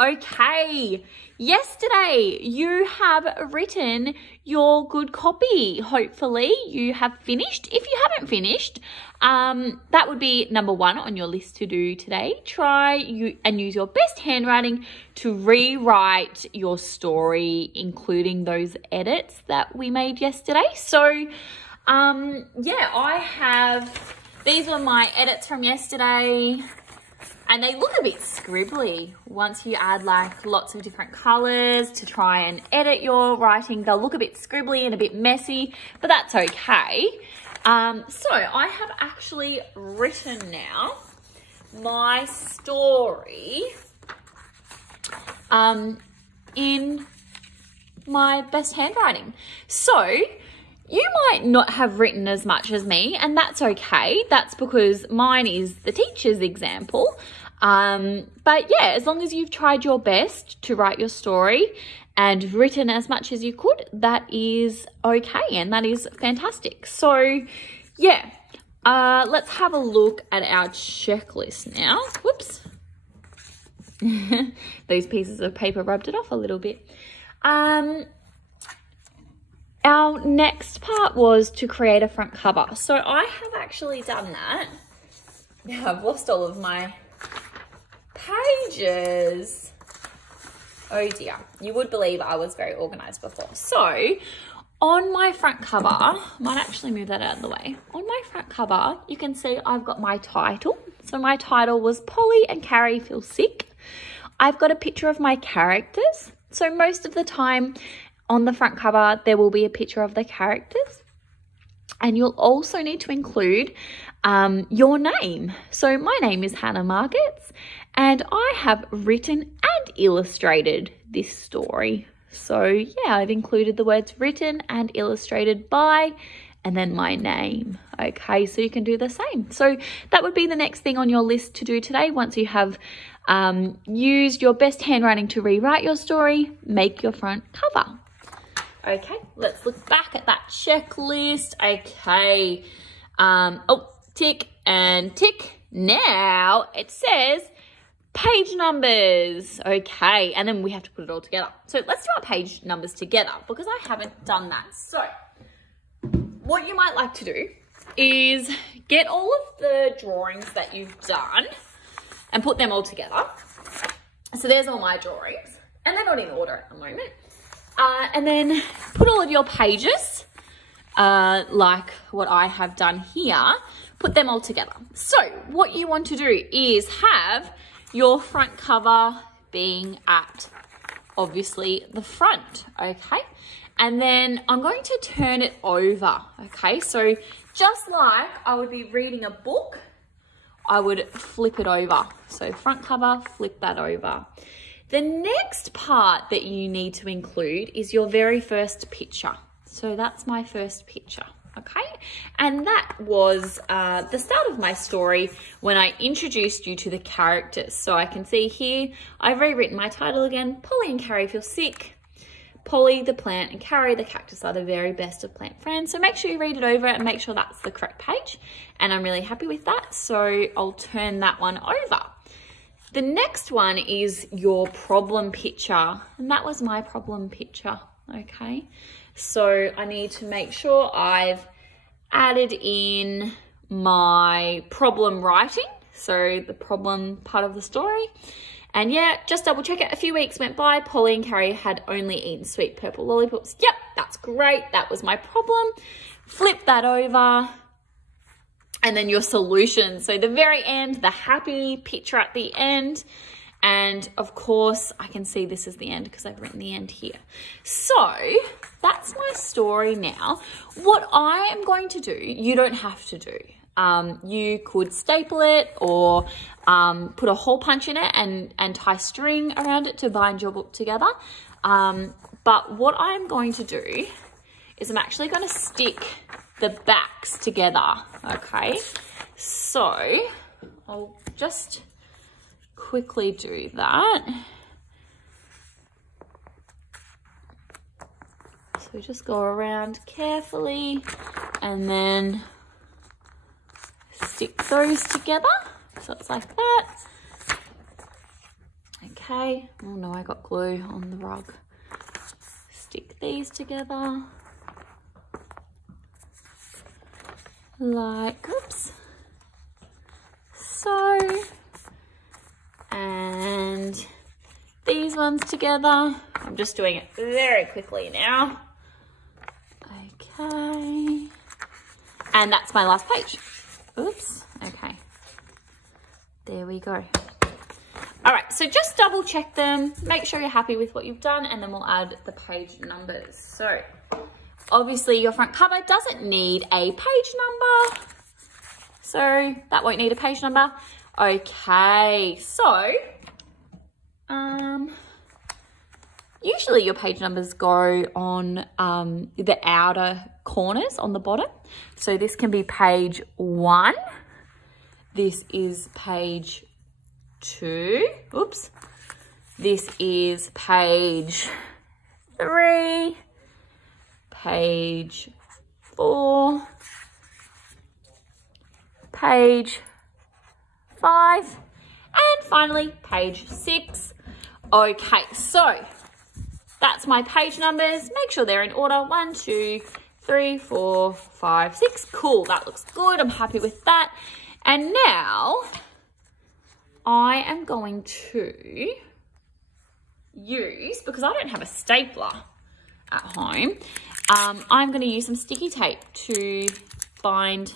Okay, yesterday you have written your good copy. Hopefully you have finished. If you haven't finished, that would be number 1 on your list to do today. Try and use your best handwriting to rewrite your story, including those edits that we made yesterday. So, yeah, these were my edits from yesterday. And they look a bit scribbly. Once you add like lots of different colors to try and edit your writing, they'll look a bit scribbly and a bit messy, but that's okay. So I have actually written now my story in my best handwriting. So you might not have written as much as me, and that's okay. That's because mine is the teacher's example. But yeah, as long as you've tried your best to write your story and written as much as you could, that is okay, and that is fantastic. So yeah, let's have a look at our checklist now. Whoops. Those pieces of paper rubbed it off a little bit. Our next part was to create a front cover. So I have actually done that. Now I've lost all of my pages. Oh dear, you would believe I was very organized before. So on my front cover, I might actually move that out of the way. On my front cover, you can see I've got my title. So my title was Polly and Carrie Feel Sick. I've got a picture of my characters. So most of the time, on the front cover, there will be a picture of the characters, and you'll also need to include your name. So my name is Hannah Markets, and I have written and illustrated this story. So yeah, I've included the words written and illustrated by, and then my name. Okay, so you can do the same. So that would be the next thing on your list to do today. Once you have used your best handwriting to rewrite your story, make your front cover. Okay, let's look back at that checklist. Okay, tick and tick. Now it says page numbers. Okay, and then we have to put it all together. So let's do our page numbers together because I haven't done that. So what you might like to do is get all of the drawings that you've done and put them all together. So there's all my drawings, and they're not in order at the moment. And then put all of your pages, like what I have done here, put them all together. So what you want to do is have your front cover being at, obviously, the front, okay? And then I'm going to turn it over, okay? So just like I would be reading a book, I would flip it over. So front cover, flip that over. The next part that you need to include is your very first picture. So that's my first picture, okay? And that was the start of my story when I introduced you to the characters. So I can see here, I've rewritten my title again, Polly and Carrie Feel Sick. Polly, the plant, and Carrie, the cactus, are the very best of plant friends. So make sure you read it over and make sure that's the correct page. And I'm really happy with that. So I'll turn that one over. The next one is your problem picture, and that was my problem picture, okay? So I need to make sure I've added in my problem writing, so the problem part of the story. And yeah, just double check it. A few weeks went by, Polly and Carrie had only eaten sweet purple lollipops. Yep, that's great, that was my problem. Flip that over. And then your solution. So the very end, the happy picture at the end. And of course, I can see this is the end because I've written the end here. So that's my story now. What I am going to do, you don't have to do. You could staple it or put a hole punch in it and tie string around it to bind your book together. But what I'm going to do is I'm actually going to stick the backs together, okay? So I'll just quickly do that. So just go around carefully and then stick those together. So it's like that. Okay. Okay. Oh no, I got glue on the rug. Stick these together. Like, oops. So, and these ones together. I'm just doing it very quickly now. Okay. And that's my last page. Oops. Okay. There we go. All right, so just double check them. Make sure you're happy with what you've done, and then we'll add the page numbers. So obviously your front cover doesn't need a page number. So that won't need a page number. Okay, so usually your page numbers go on the outer corners on the bottom. So this can be page 1. This is page 2. Oops. This is page 3. Page 4. Page 5. And finally, page 6. Okay, so that's my page numbers. Make sure they're in order. 1, 2, 3, 4, 5, 6. Cool, that looks good. I'm happy with that. And now I am going to use, because I don't have a stapler at home, I'm going to use some sticky tape to bind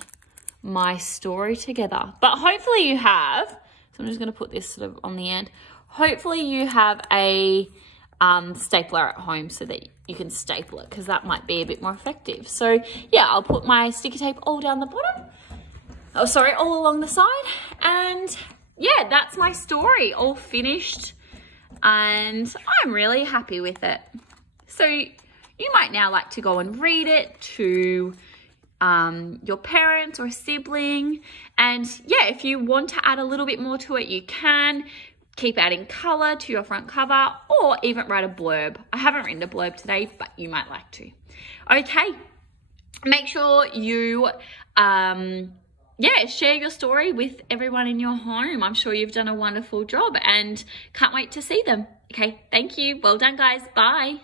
my story together. But hopefully you have, so I'm just going to put this sort of on the end. Hopefully you have a stapler at home so that you can staple it, because that might be a bit more effective. So yeah, I'll put my sticky tape all down the bottom. Oh, sorry, all along the side. And yeah, that's my story all finished. And I'm really happy with it. So you might now like to go and read it to your parents or a sibling. And yeah, if you want to add a little bit more to it, you can. Keep adding colour to your front cover, or even write a blurb. I haven't written a blurb today, but you might like to. Okay, make sure you share your story with everyone in your home. I'm sure you've done a wonderful job and can't wait to see them. Okay, thank you. Well done, guys. Bye.